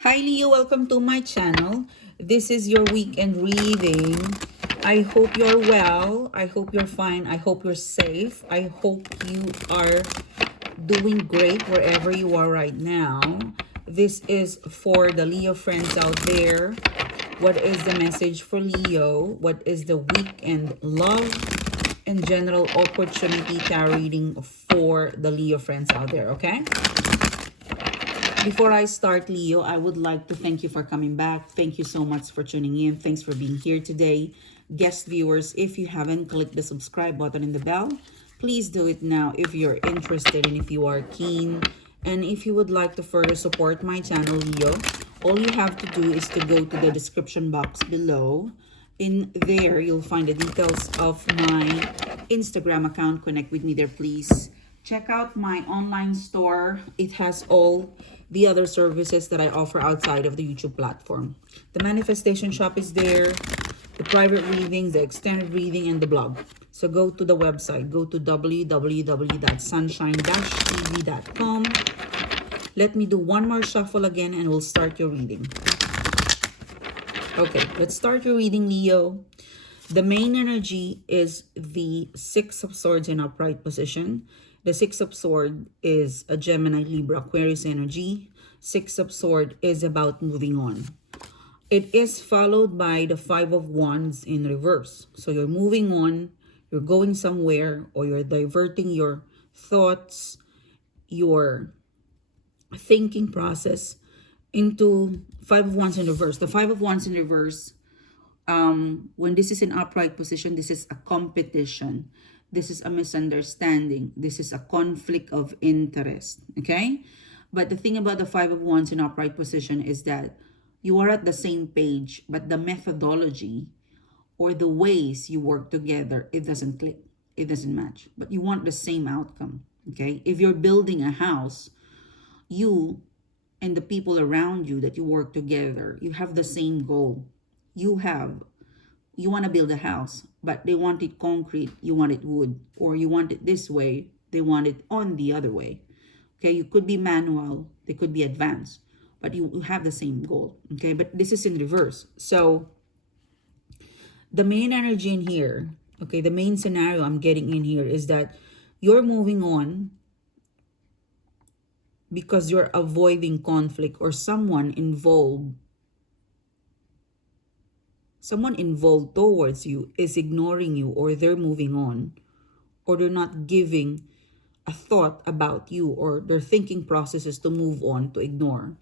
Hi Leo, welcome to my channel. This is your weekend reading. I hope you're well. I hope you're fine. I hope you're safe. I hope you are doing great wherever you are right now. This is for the Leo friends out there. What is the message for Leo? What is the weekend love and general opportunity tarot reading for the Leo friends out there, okay? Before I start, Leo, I would like to thank you for coming back. Thank you so much for tuning in. Thanks for being here today. Guest viewers, if you haven't clicked the subscribe button and the bell, please do it now if you're interested and if you are keen. And if you would like to further support my channel, Leo, all you have to do is to go to the description box below. In there, you'll find the details of my Instagram account. Connect with me there, please. Check out my online store. It has all the other services that I offer outside of the YouTube platform. The manifestation shop is there, the private readings, the extended reading, and the blog. So go to the website. Go to www.sunshine-tv.com. Let me do one more shuffle again and we'll start your reading. Okay, let's start your reading, Leo. The main energy is the Six of Swords in upright position. The Six of Swords is a Gemini, Libra, Aquarius energy. Six of Swords is about moving on. It is followed by the Five of Wands in reverse. So you're moving on, you're going somewhere, or you're diverting your thoughts, your thinking process into Five of Wands in reverse. The Five of Wands in reverse, when this is in upright position, this is a competition. This is a misunderstanding. This is a conflict of interest, okay? But the thing about the Five of Wands in upright position is that you are at the same page, but the methodology or the ways you work together, it doesn't click. It doesn't match. But you want the same outcome, okay? If you're building a house, you and the people around you that you work together, you have the same goal. You want to build a house, but they want it concrete, you want it wood, or you want it this way, they want it on the other way. Okay, you could be manual, they could be advanced, but you have the same goal. Okay, but this is in reverse. So the main energy in here, okay, the main scenario I'm getting in here is that you're moving on because you're avoiding conflict, or someone involved towards you is ignoring you, or they're moving on, or they're not giving a thought about you, or their thinking processes to move on, to ignore,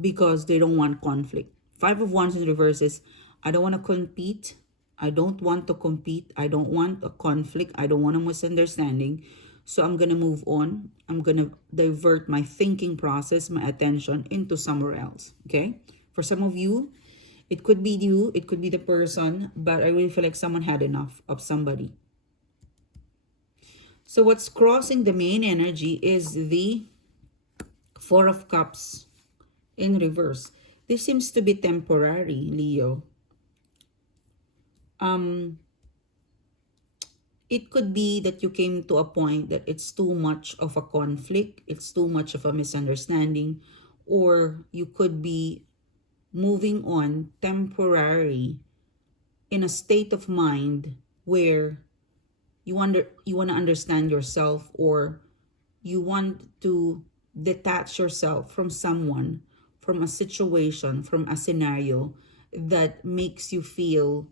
because they don't want conflict. Five of Wands in reverse is, I don't want to compete. I don't want to compete. I don't want a conflict. I don't want a misunderstanding. So I'm going to move on. I'm going to divert my thinking process, my attention into somewhere else. Okay? For some of you, it could be you, it could be the person, but I really feel like someone had enough of somebody. So what's crossing the main energy is the Four of Cups in reverse. This seems to be temporary, Leo. It could be that you came to a point that it's too much of a conflict, it's too much of a misunderstanding, or you could be moving on temporary in a state of mind where you want to understand yourself, or you want to detach yourself from someone, from a situation, from a scenario that makes you feel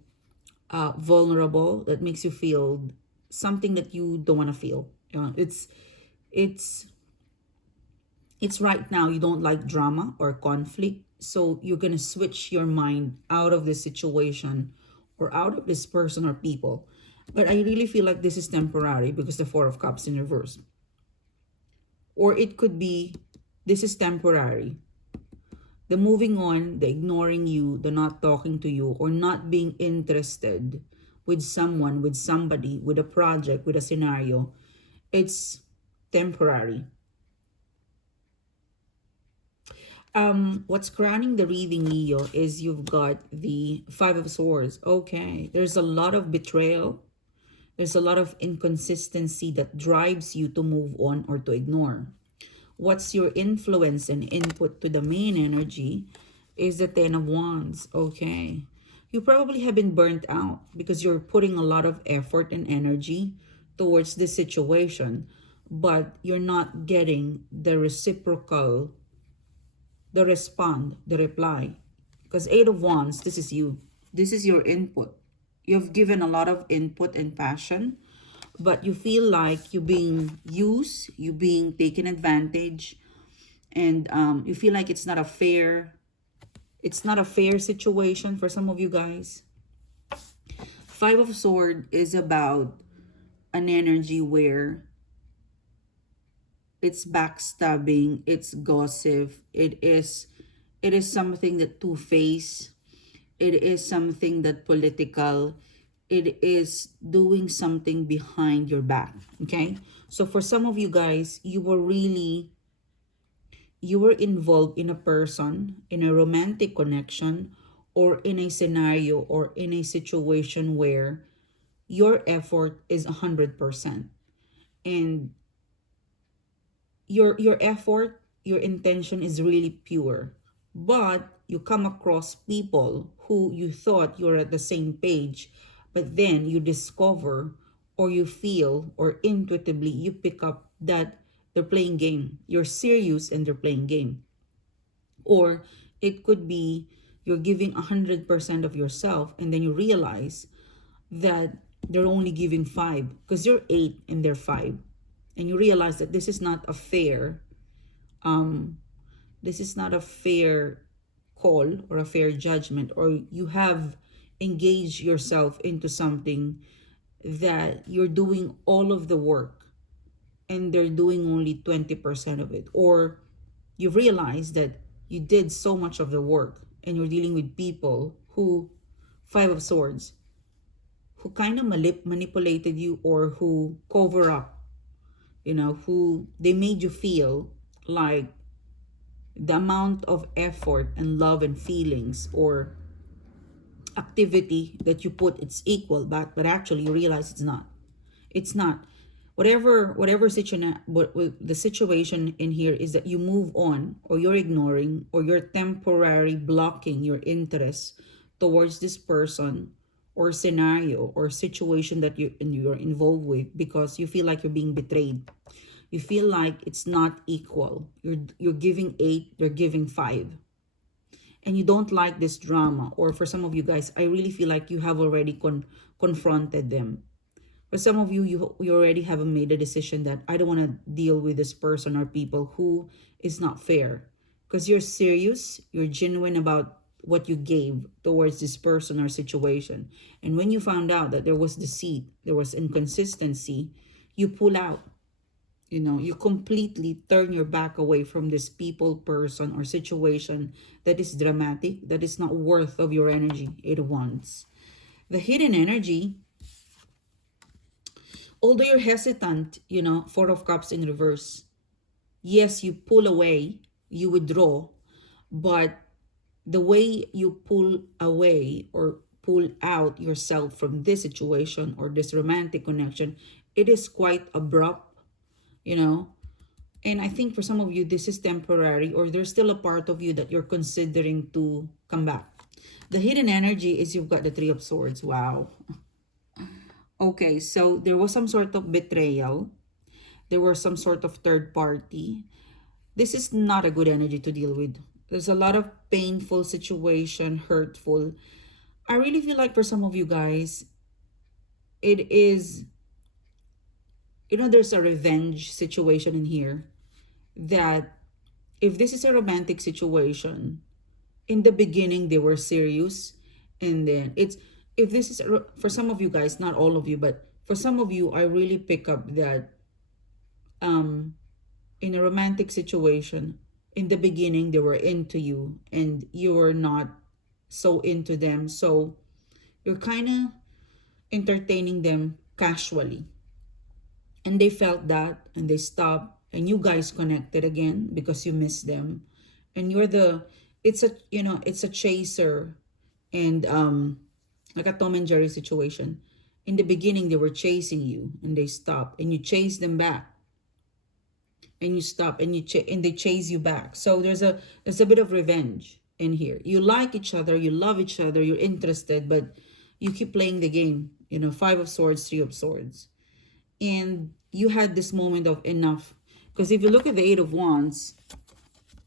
vulnerable, that makes you feel something that you don't want to feel. It's right now you don't like drama or conflict, so you're going to switch your mind out of this situation or out of this person or people. But I really feel like this is temporary because the Four of Cups in reverse. Or it could be this is temporary. The moving on, the ignoring you, the not talking to you, or not being interested with someone, with somebody, with a project, with a scenario, it's temporary. What's crowning the reading, Leo, is you've got the Five of Swords. Okay, there's a lot of betrayal. There's a lot of inconsistency that drives you to move on or to ignore. What's your influence and input to the main energy? is the Ten of Wands. Okay. You probably have been burnt out because you're putting a lot of effort and energy towards this situation, but you're not getting the reciprocal, the respond, the reply. Because Eight of Wands, this is you. This is your input. You've given a lot of input and passion, but you feel like you're being used, you're being taken advantage, and you feel like it's not a fair situation for some of you guys. Five of Swords is about an energy where it's backstabbing, it's gossip, it is something that two-faced, it is something that political, it is doing something behind your back. Okay, so for some of you guys, you were involved in a person, in a romantic connection, or in a scenario or in a situation where your effort is 100%, and your effort, your intention is really pure, but you come across people who you thought you're at the same page, but then you discover, or you feel, or intuitively you pick up that they're playing game. You're serious and they're playing game. Or it could be you're giving 100% of yourself, and then you realize that they're only giving 5 because you're 8 and they're 5, and you realize that this is not a fair call or a fair judgment, or you have engaged yourself into something that you're doing all of the work and they're doing only 20% of it, or you realize that you did so much of the work and you're dealing with people who, Five of Swords, who kind of manipulated you, or who cover up, who they made you feel like the amount of effort and love and feelings or activity that you put, it's equal, but actually you realize it's not. Whatever situation, what the situation in here is that you move on, or you're ignoring, or you're temporarily blocking your interest towards this person or scenario or situation that you're involved with, because you feel like you're being betrayed. You feel like it's not equal. You're giving 8, they're giving 5, and you don't like this drama. Or for some of you guys, I really feel like you have already confronted them. For some of you, you already have made a decision that I don't want to deal with this person or people who is not fair, because you're serious, you're genuine about what you gave towards this person or situation. And when you found out that there was deceit, there was inconsistency, you pull out. You completely turn your back away from this people, person, or situation that is dramatic, that is not worth of your energy. It wants. The hidden energy, although you're hesitant, Four of Cups in reverse. Yes, you pull away, you withdraw, but the way you pull away or pull out yourself from this situation or this romantic connection, it is quite abrupt, you know. And I think for some of you, this is temporary, or there's still a part of you that you're considering to come back. The hidden energy is you've got the Three of Swords. Wow. Okay, so there was some sort of betrayal. There was some sort of third party. This is not a good energy to deal with. There's a lot of painful situation, hurtful. I really feel like for some of you guys, it is, there's a revenge situation in here, that if this is a romantic situation, in the beginning they were serious, and then if this is for some of you guys, not all of you, but for some of you, I really pick up that in a romantic situation, in the beginning they were into you and you were not so into them, so you're kind of entertaining them casually, and they felt that and they stopped, and you guys connected again because you miss them. And you're the it's a chaser, and like a Tom and Jerry situation. In the beginning they were chasing you and they stopped, and you chase them back, and you stop, and and they chase you back. So there's a bit of revenge. in here. You like each other, you love each other, you're interested, but you keep playing the game. You know, Five of Swords, Three of Swords. And you had this moment of enough. Because if you look at the Eight of Wands,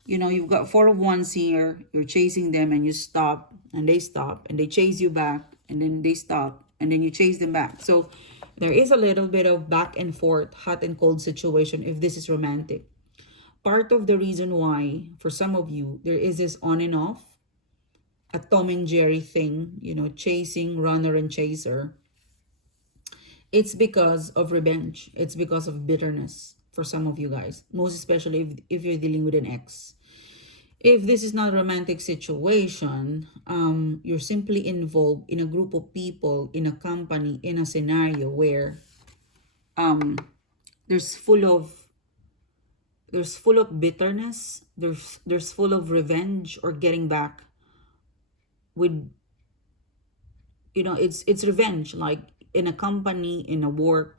you know, you've got Four of Wands here, you're chasing them and you stop, and they chase you back, and then they stop, and then you chase them back. So there is a little bit of back and forth, hot and cold situation if this is romantic. Part of the reason why, for some of you, there is this on and off, a Tom and Jerry thing, you know, chasing, runner and chaser. It's because of revenge. It's because of bitterness for some of you guys, most especially if you're dealing with an ex. If this is not a romantic situation, you're simply involved in a group of people, in a company, in a scenario where there's full of bitterness, there's full of revenge or getting back with, you know, it's revenge, like in a company, in a work.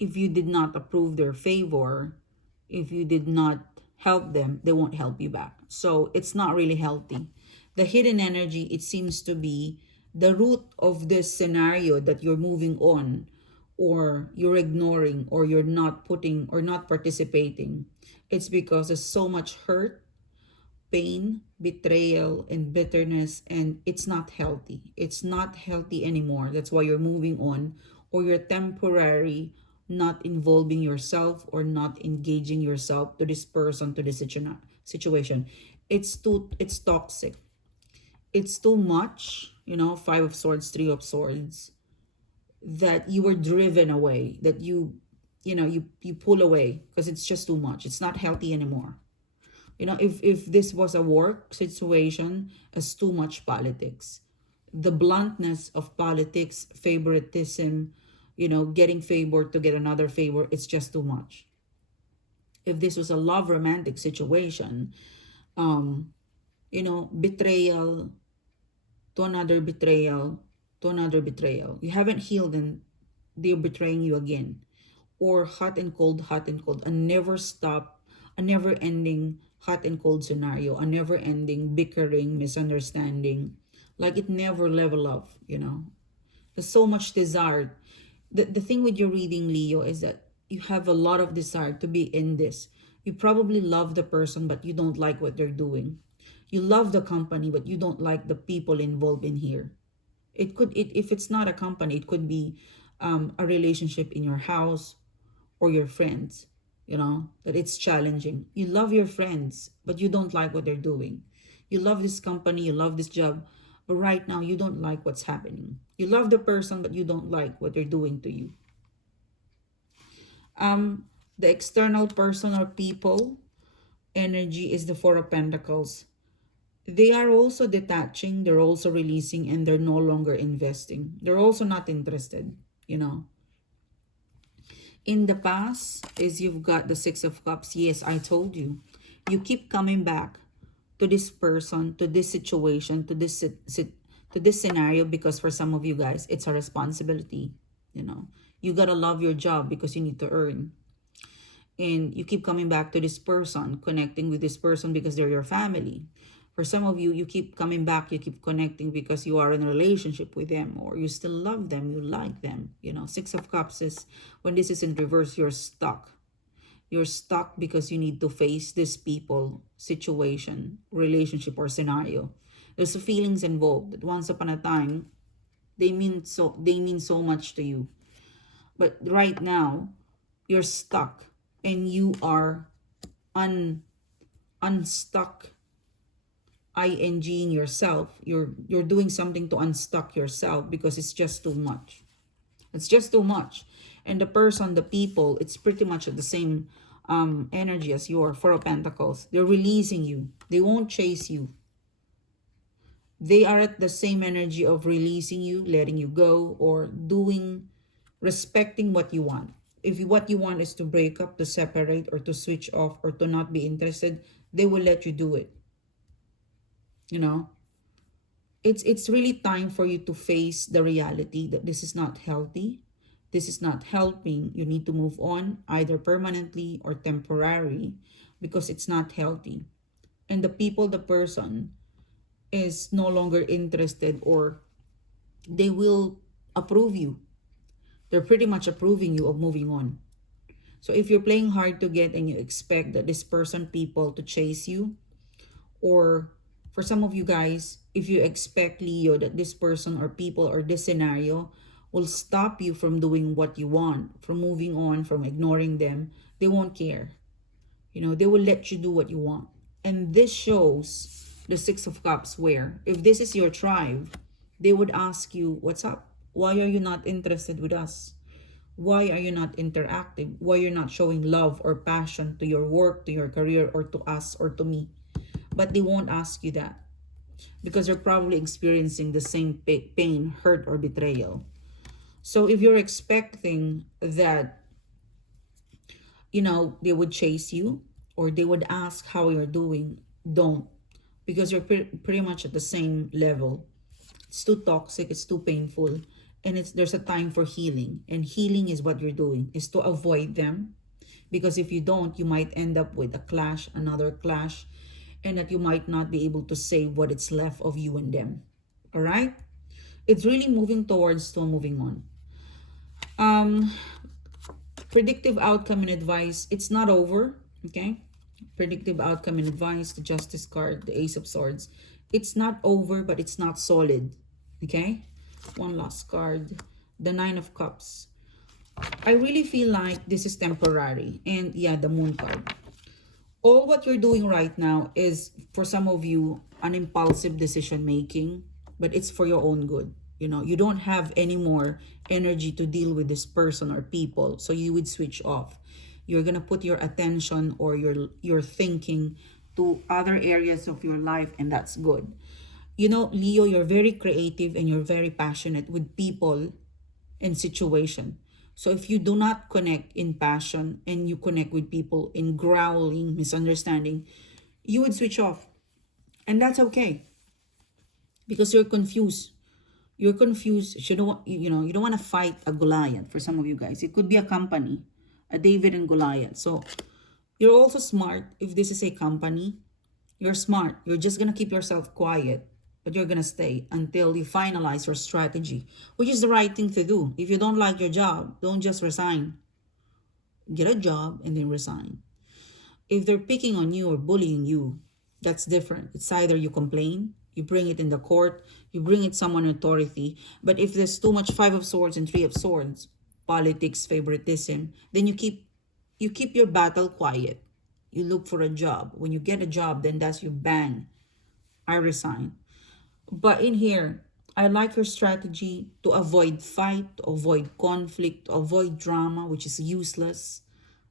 If you did not approve their favor, if you did not help them, they won't help you back. So it's not really healthy. The hidden energy, it seems to be the root of this scenario that you're moving on, or you're ignoring, or you're not putting or not participating. It's because there's so much hurt, pain, betrayal, and bitterness, and it's not healthy. It's not healthy anymore. That's why you're moving on, or you're temporary not involving yourself or not engaging yourself to this person, to this situation. It's toxic. It's too much, you know, Five of Swords, Three of Swords, that you were driven away, that you pull away because it's just too much. It's not healthy anymore. You know, if this was a work situation, as too much politics, the bluntness of politics, favoritism, you know, getting favored to get another favor, it's just too much. If this was a love romantic situation, you know, betrayal to another betrayal to another betrayal, you haven't healed and they're betraying you again. Or hot and cold, a never stop, a never ending hot and cold scenario, a never ending bickering, misunderstanding, like it never level up, you know. There's so much desire. The thing with your reading, Leo, is that you have a lot of desire to be in this. You probably love the person, but you don't like what they're doing. You love the company, but you don't like the people involved in here. If it's not a company, it could be a relationship in your house or your friends, you know, that it's challenging. You love your friends, but you don't like what they're doing. You love this company, you love this job, but right now you don't like what's happening. You love the person, but you don't like what they're doing to you. The external person or people energy is the Four of Pentacles. They are also detaching, they're also releasing, and they're no longer investing. They're also not interested, you know. In the past, is you've got the Six of Cups. Yes, I told you. You keep coming back to this person, to this situation, to this scenario, because for some of you guys, it's a responsibility, you know. You gotta love your job because you need to earn. And you keep coming back to this person, connecting with this person because they're your family. For some of you, you keep coming back, you keep connecting because you are in a relationship with them, or you still love them, you like them. You know, Six of Cups is, when this is in reverse, you're stuck. You're stuck because you need to face this people, situation, relationship, or scenario. There's feelings involved that once upon a time, they mean so much to you. But right now, you're stuck and you are unstuck, ing in yourself. You're doing something to unstuck yourself because it's just too much. It's just too much. And the person, the people, it's pretty much the same energy as your Four of Pentacles. They're releasing you. They won't chase you. They are at the same energy of releasing you, letting you go, or doing, respecting what you want. If what you want is to break up, to separate, or to switch off, or to not be interested, they will let you do it. You know, it's really time for you to face the reality that this is not healthy. This is not helping. You need to move on, either permanently or temporary, because it's not healthy. And the people, the person, is no longer interested, or they will approve you. They're pretty much approving you of moving on. So if you're playing hard to get and you expect that this person, people, to chase you, or for some of you guys, if you expect, Leo, that this person or people or this scenario will stop you from doing what you want, from moving on, from ignoring them, they won't care. They will let you do what you want. And this shows the Six of Cups, where if this is your tribe, they would ask you, what's up? Why are you not interested with us? Why are you not interactive? Why you're not showing love or passion to your work, to your career, or to us, or to me? But they won't ask you that because they're probably experiencing the same pain, hurt, or betrayal. So if you're expecting that, they would chase you or they would ask how you're doing, don't. Because you're pretty much at the same level. It's too toxic, it's too painful, and there's a time for healing. And healing is what you're doing, is to avoid them. Because if you don't, you might end up with a clash, another clash, and that you might not be able to save what is left of you and them. All right? It's really moving towards to moving on. Predictive outcome and advice, it's not over, okay? Predictive outcome and advice, the Justice card, the Ace of Swords. It's not over, but it's not solid, okay? One last card, the Nine of Cups. I really feel like this is temporary. And yeah, the Moon card. All what you're doing right now is, for some of you, an impulsive decision making, but it's for your own good. You don't have any more energy to deal with this person or people, so you would switch off. You're gonna put your attention or your thinking to other areas of your life, and that's good. Leo, you're very creative and you're very passionate with people and situation. So if you do not connect in passion and you connect with people in growling, misunderstanding, you would switch off. And that's okay, because you're confused. You're confused. You don't want to fight a Goliath. For some of you guys, it could be a company, a David and Goliath. So you're also smart. If this is a company, you're smart. You're just going to keep yourself quiet, but you're going to stay until you finalize your strategy, which is the right thing to do. If you don't like your job, don't just resign. Get a job and then resign. If they're picking on you or bullying you, that's different. It's either you complain, you bring it in the court, you bring it someone authority. But if there's too much Five of Swords and Three of Swords, politics, favoritism, then you keep your battle quiet. You look for a job. When you get a job, then that's your bang. I resign. But in here, I like your strategy to avoid fight, to avoid conflict, to avoid drama, which is useless.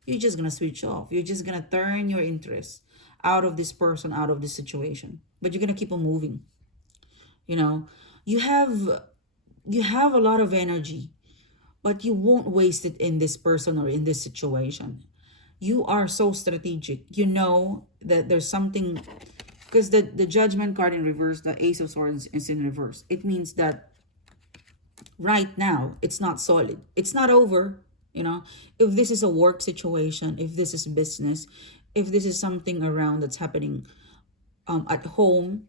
You're just gonna switch off. You're just gonna turn your interest out of this person, out of this situation. But you're gonna keep on moving. You know, you have you have a lot of energy, but you won't waste it in this person or in this situation. You are so strategic. You know that there's something, because the Judgment card in reverse, the Ace of Swords is in reverse. It means that right now it's not solid. It's not over. If this is a work situation, if this is business, if this is something around that's happening at home,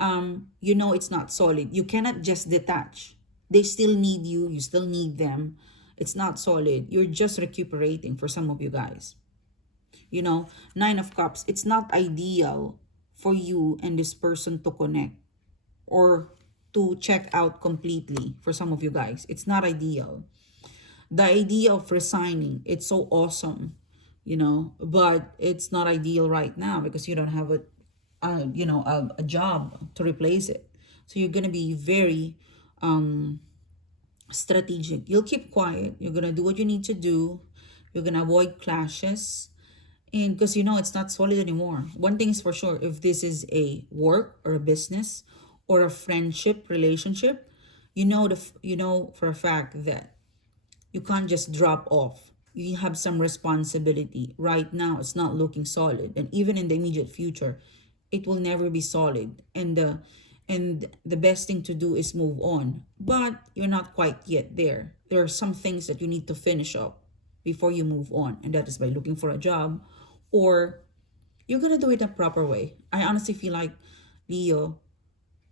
it's not solid. You cannot just detach. They still need you. You still need them. It's not solid. You're just recuperating for some of you guys. Nine of Cups. It's not ideal for you and this person to connect or to check out completely for some of you guys. It's not ideal. The idea of resigning, it's so awesome, but it's not ideal right now because you don't have a job to replace it. So you're going to be very strategic. You'll keep quiet. You're going to do what you need to do. You're going to avoid clashes. And because it's not solid anymore. One thing is for sure, if this is a work or a business or a friendship relationship, you know for a fact that you can't just drop off. You have some responsibility. Right now, it's not looking solid. And even in the immediate future, it will never be solid. And the best thing to do is move on. But you're not quite yet there. There are some things that you need to finish up before you move on. And that is by looking for a job, or you're going to do it a proper way. I honestly feel like, Leo,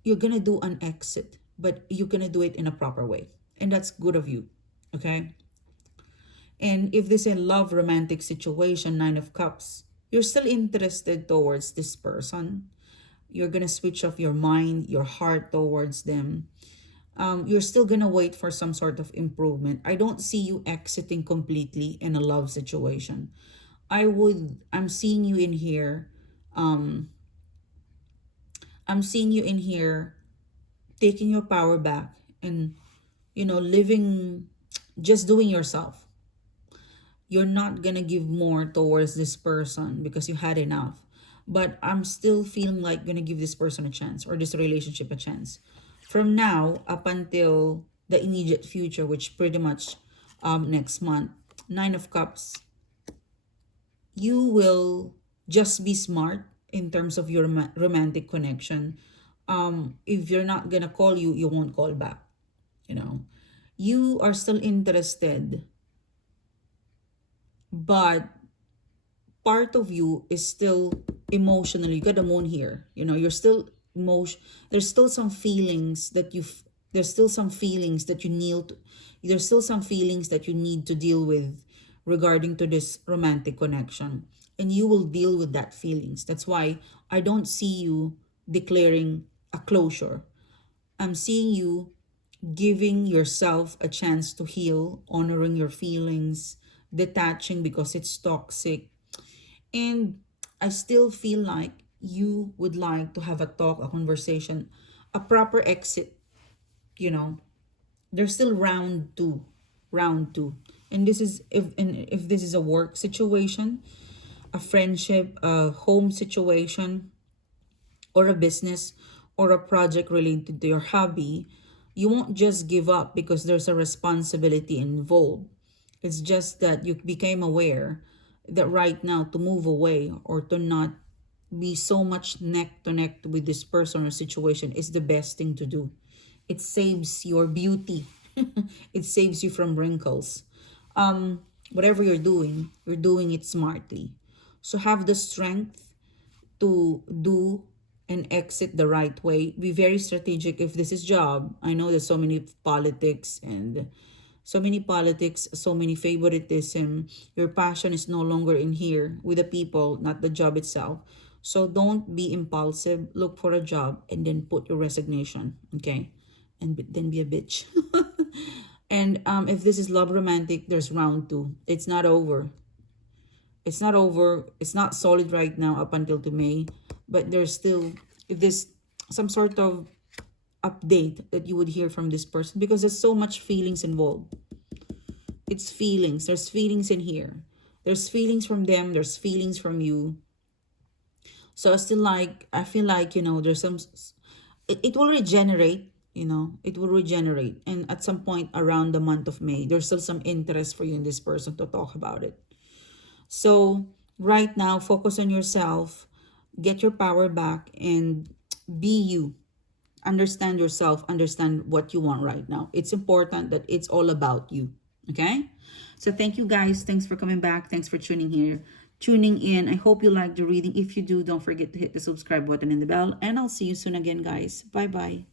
you're gonna do an exit, but you're gonna do it in a proper way. And that's good of you. Okay? And if this is a love romantic situation, Nine of Cups, you're still interested towards this person. You're gonna switch off your mind, your heart towards them. You're still gonna wait for some sort of improvement. I don't see you exiting completely in a love situation. I'm seeing you in here. Um, I'm seeing you in here taking your power back and, living, just doing yourself. You're not gonna give more towards this person because you had enough. But I'm still feeling like gonna give this person a chance or this relationship a chance. From now up until the immediate future, which pretty much next month, Nine of Cups, you will just be smart in terms of your romantic connection. If you're not gonna call you, you won't call back. You know, you are still interested, but part of you is still emotionally, you got the moon here, you're still emotion, there's still some feelings that there's still some feelings that you need to, there's still some feelings that you need to deal with regarding to this romantic connection, and you will deal with that feelings. That's why I don't see you declaring a closure. I'm seeing you giving yourself a chance to heal, honoring your feelings, detaching because it's toxic. And I still feel like you would like to have a talk, a conversation, a proper exit, you know. There's still round two. Round two. And this is if this is a work situation, a friendship, a home situation, or a business or a project related to your hobby, you won't just give up because there's a responsibility involved. It's just that you became aware that right now to move away or to not be so much neck to neck with this person or situation is the best thing to do. It saves your beauty. It saves you from wrinkles. Whatever you're doing it smartly. So have the strength to do and exit the right way. Be very strategic if this is job. I know there's so many politics, so many favoritism. Your passion is no longer in here with the people, not the job itself. So don't be impulsive. Look for a job and then put your resignation, okay? And then be a bitch. And if this is love romantic, there's round two. It's not over. It's not over. It's not solid right now up until to May, but there's still, if there's some sort of update that you would hear from this person, because there's so much feelings involved. It's feelings. There's feelings in here. There's feelings from them. There's feelings from you. So I feel like, there's some, it will regenerate, it will regenerate. And at some point around the month of May, there's still some interest for you in this person to talk about it. So right now, focus on yourself, get your power back, and be you. Understand yourself, understand what you want right now. It's important that it's all about you. Okay? So thank you guys. Thanks for coming back. Thanks for tuning in. I hope you liked the reading. If you do, don't forget to hit the subscribe button and the bell. And I'll see you soon again, guys. Bye-bye.